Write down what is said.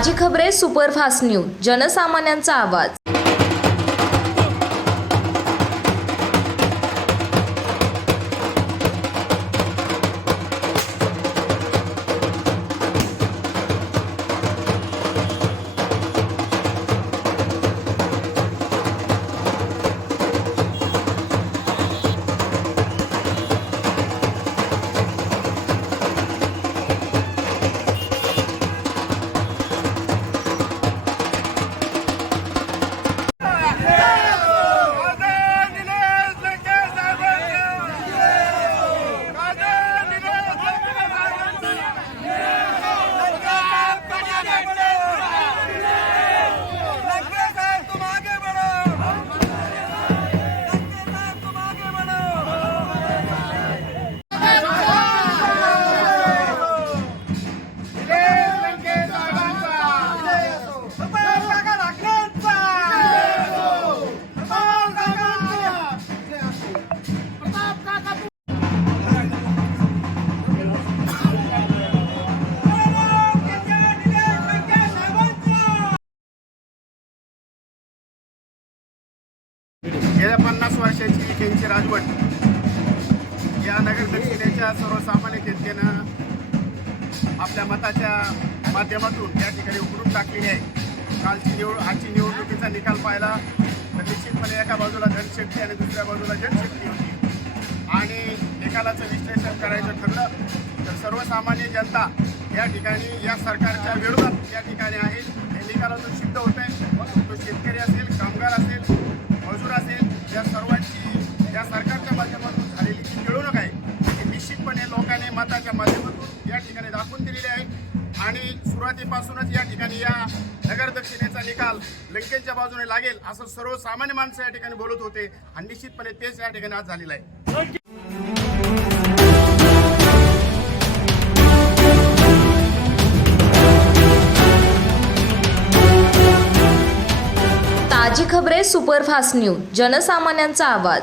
ताजी खबरे superfast news जनसामान्यांचा आवाज. गेल्या पन्नास वर्षाची त्यांची राजवट या नगर दक्षिणेच्या सर्वसामान्य जनतेनं आपल्या मताच्या माध्यमातून या ठिकाणी उघडून टाकलेली आहे. कालची निवड आजची निवडणुकीचा निकाल पाहिला तर निश्चितपणे एका बाजूला धनशक्ती आणि दुसऱ्या बाजूला जनशक्ती होती. आणि निकालाचं विश्लेषण करायचं ठरलं तर सर्वसामान्य जनता या ठिकाणी या सरकारच्या विरोधात या ठिकाणी आहे. हे निकालातून सिद्ध होत आहे. तो शेतकरी असेल असेल कळू नका. आहे निश्चितपणे लोकांनी मताच्या माध्यमातून या ठिकाणी दाखवून दिलेली आहे. आणि सुरुवातीपासूनच या ठिकाणी या नगर दक्षिणेचा निकाल लंकेच्या बाजूने लागेल असं सर्वसामान्य माणसं या ठिकाणी बोलत होते. आणि निश्चितपणे तेच या ठिकाणी आज झालेलं आहे. ताजी खबरे सुपरफास्ट न्यूज जनसामान्यांचा आवाज.